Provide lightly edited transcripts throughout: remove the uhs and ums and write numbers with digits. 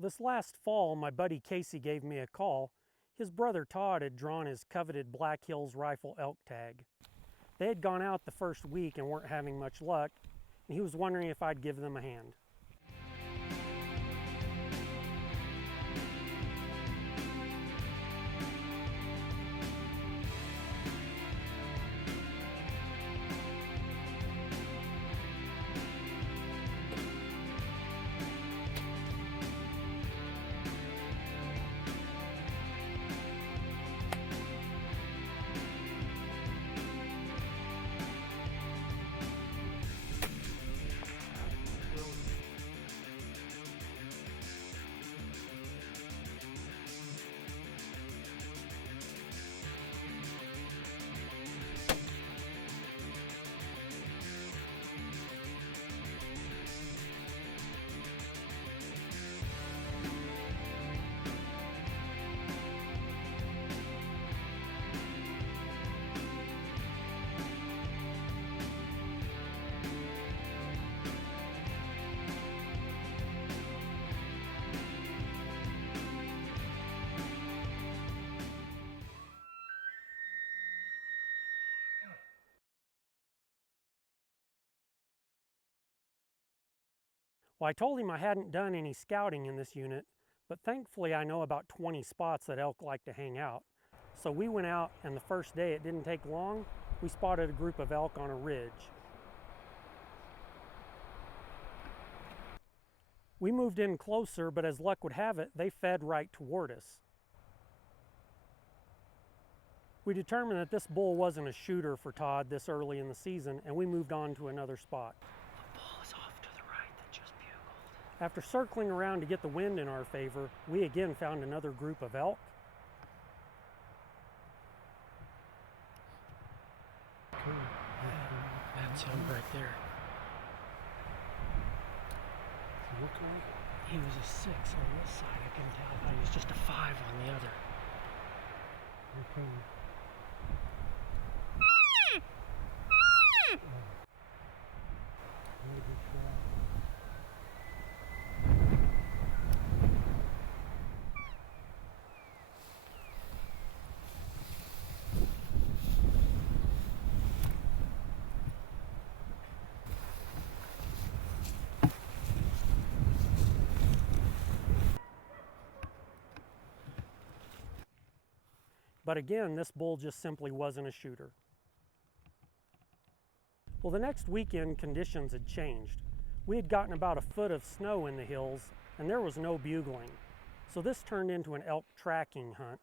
This last fall, my buddy Casey gave me a call. His brother Todd had drawn his coveted Black Hills rifle elk tag. They had gone out the first week and weren't having much luck, and he was wondering if I'd give them a hand. Well, I told him I hadn't done any scouting in this unit, but thankfully I know about 20 spots that elk like to hang out. So we went out, and the first day, it didn't take long, we spotted a group of elk on a ridge. We moved in closer, but as luck would have it, they fed right toward us. We determined that this bull wasn't a shooter for Todd this early in the season, and we moved on to another spot. The bull is off to the right that just bugled. After circling around to get the wind in our favor, we again found another group of elk. That's him right there. Look like he was a 6 on this side, I can tell, but he was just a 5 on the other. Okay. But again, this bull just simply wasn't a shooter. Well, the next weekend, conditions had changed. We had gotten about a foot of snow in the hills, and there was no bugling. So this turned into an elk tracking hunt.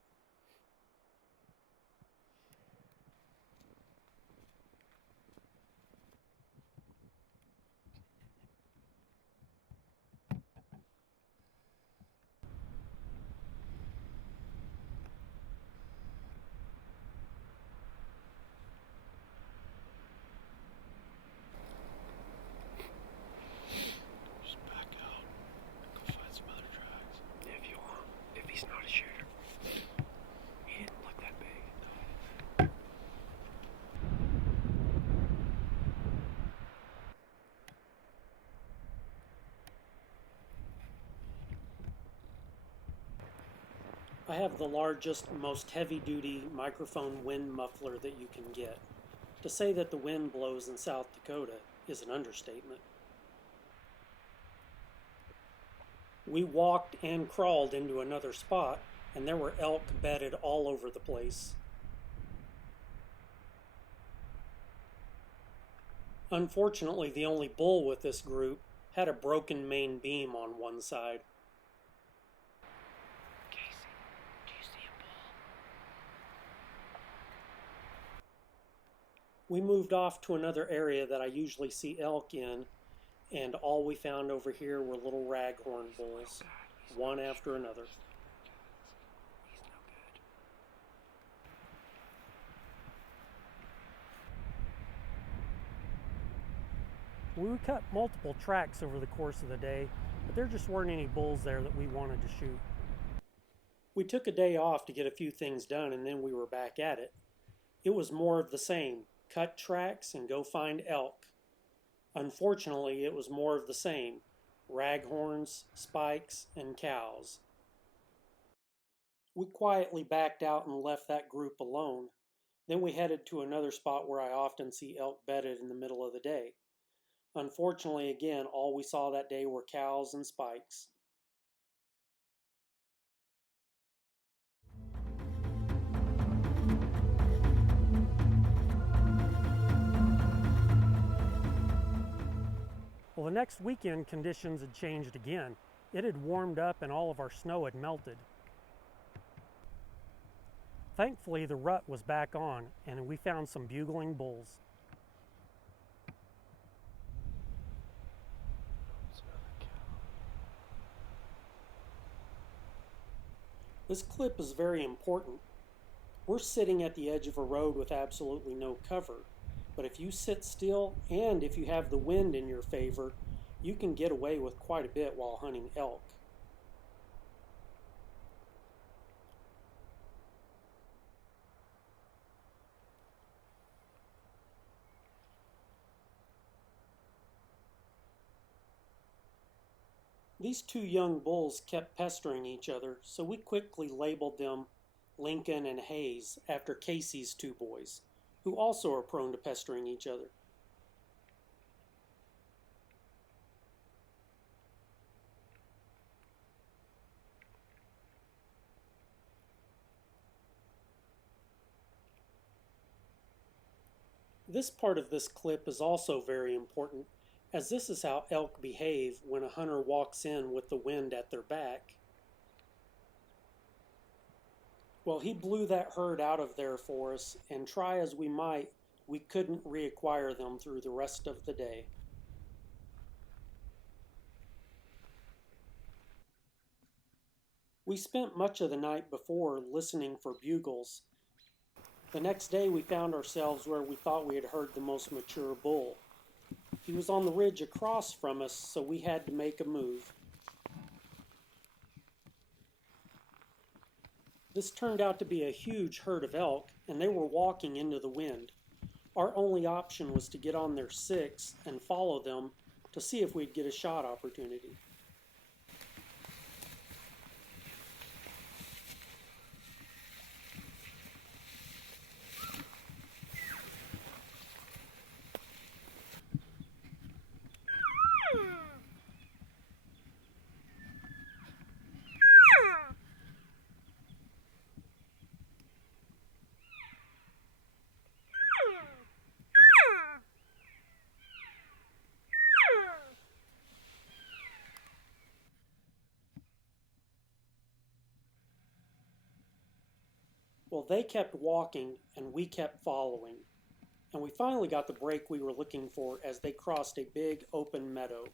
I have the largest, most heavy-duty microphone wind muffler that you can get. To say that the wind blows in South Dakota is an understatement. We walked and crawled into another spot, and there were elk bedded all over the place. Unfortunately, the only bull with this group had a broken main beam on one side. We moved off to another area that I usually see elk in, and all we found over here were little raghorn bulls, one after another. We cut multiple tracks over the course of the day, but there just weren't any bulls there that we wanted to shoot. We took a day off to get a few things done, and then we were back at it. It was more of the same. Cut tracks and go find elk. Unfortunately, it was more of the same. raghorns, spikes, and cows. We quietly backed out and left that group alone. Then we headed to another spot where I often see elk bedded in the middle of the day. Unfortunately, again, all we saw that day were cows and spikes. Well, the next weekend conditions had changed again. It had warmed up and all of our snow had melted. Thankfully, the rut was back on and we found some bugling bulls. This clip is very important. We're sitting at the edge of a road with absolutely no cover, but if you sit still and if you have the wind in your favor, you can get away with quite a bit while hunting elk. These two young bulls kept pestering each other, so we quickly labeled them Lincoln and Hayes after Casey's two boys, who also are prone to pestering each other. This part of this clip is also very important, as this is how elk behave when a hunter walks in with the wind at their back. Well, he blew that herd out of there for us, and try as we might, we couldn't reacquire them through the rest of the day. We spent much of the night before listening for bugles. The next day we found ourselves where we thought we had heard the most mature bull. He was on the ridge across from us, so we had to make a move. This turned out to be a huge herd of elk, and they were walking into the wind. Our only option was to get on their six and follow them to see if we'd get a shot opportunity. Well, they kept walking and we kept following, and we finally got the break we were looking for as they crossed a big open meadow.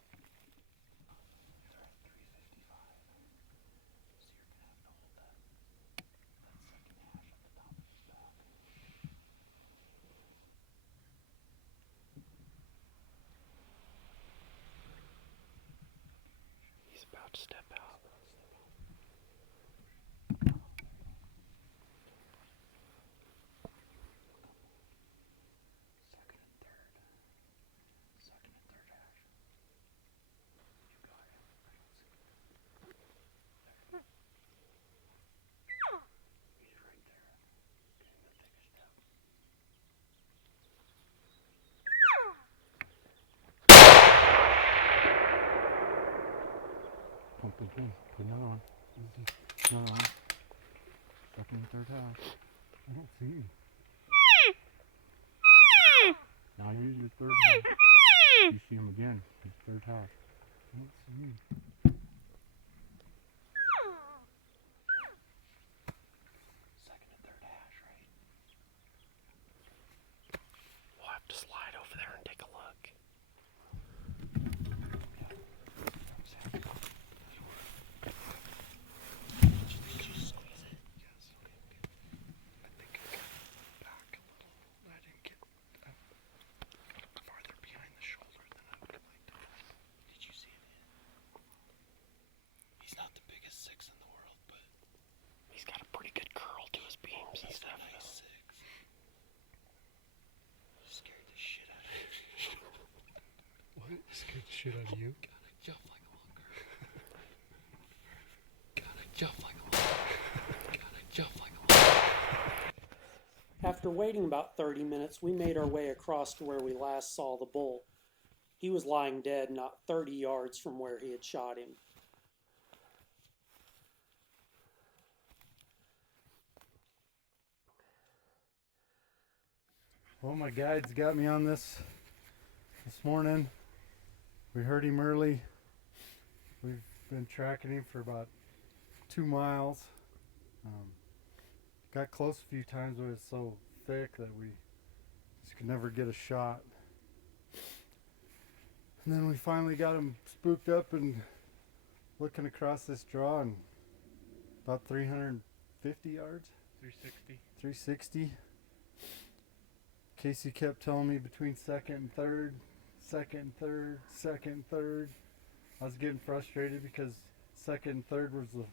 He's about to step out. Pump again. Put another one. Another one. Second and third hash. I don't see you. Now use your third hash. You see him again. His third hash. I don't see him. Second and third hash, right? We'll have to slide over there and take a look. After waiting about 30 minutes, we made our way across to where we last saw the bull. He was lying dead not 30 yards from where he had shot him. Well, my guides got me on this morning. We heard him early. We've been tracking him for about 2 miles. Got close a few times, but it's so thick that we just could never get a shot. And then we finally got him spooked up and looking across this draw, and about 350 yards? 360. 360. Casey kept telling me between second and third, second and third, second and third. I was getting frustrated because second and third was the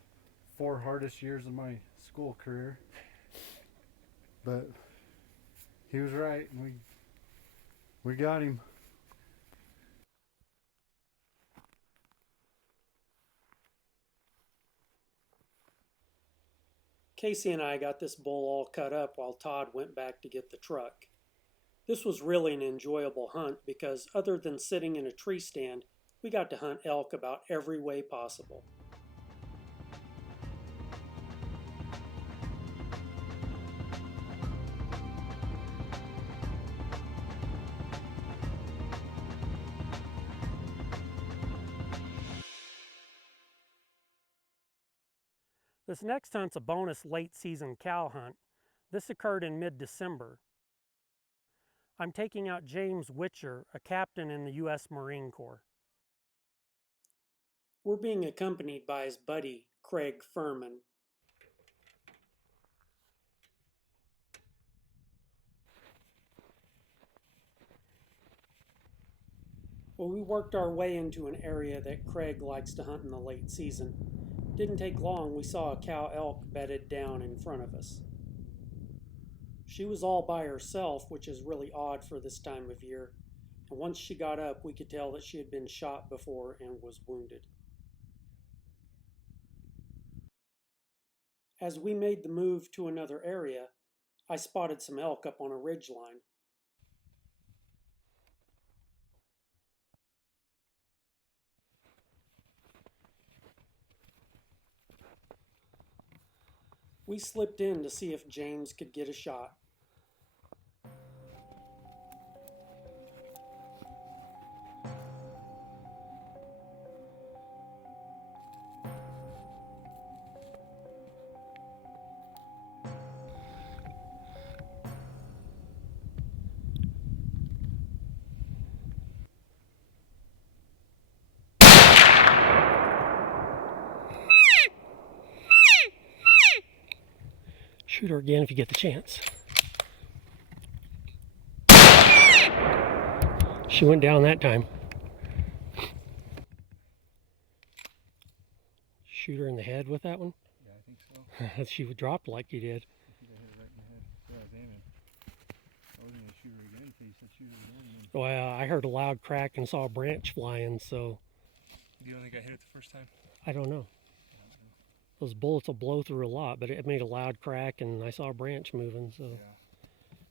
4 hardest years of my school career. But he was right, and we got him. Casey and I got this bull all cut up while Todd went back to get the truck. This was really an enjoyable hunt because other than sitting in a tree stand, we got to hunt elk about every way possible. This next hunt's a bonus late season cow hunt. This occurred in mid-December. I'm taking out James Witcher, a captain in the U.S. Marine Corps. We're being accompanied by his buddy, Craig Furman. Well, we worked our way into an area that Craig likes to hunt in the late season. Didn't take long, we saw a cow elk bedded down in front of us. She was all by herself, which is really odd for this time of year, and once she got up, we could tell that she had been shot before and was wounded. As we made the move to another area, I spotted some elk up on a ridgeline. We slipped in to see if James could get a shot. Shoot her again if you get the chance. She went down that time. Shoot her in the head with that one? Yeah, I think so. She dropped like you did. I think I hit her right in the head. Where I was aiming. I wasn't going to shoot her again until you said shoot her again. Well, I heard a loud crack and saw a branch flying, so... You don't think I hit it the first time? I don't know. Those bullets will blow through a lot, but it made a loud crack and I saw a branch moving, so... Yeah.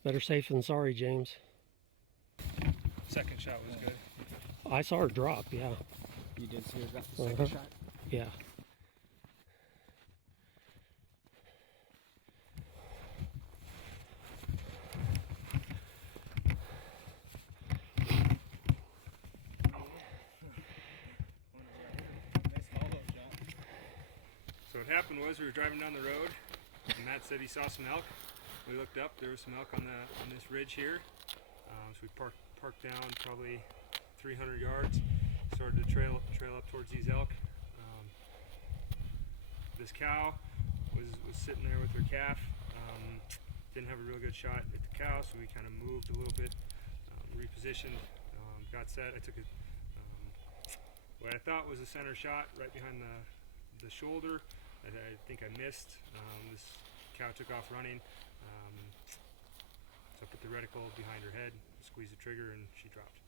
Better safe than sorry, James. Second shot was good. I saw her drop, yeah. You did see her got the second shot? Yeah. So what happened was we were driving down the road, and Matt said he saw some elk. We looked up, there was some elk on this ridge here. So we parked down probably 300 yards, started to trail up towards these elk. This cow was sitting there with her calf. Didn't have a real good shot at the cow, so we kind of moved a little bit, repositioned, got set. I took what I thought was a center shot right behind the shoulder. I think I missed. This cow took off running, so I put the reticle behind her head, squeezed the trigger, and she dropped.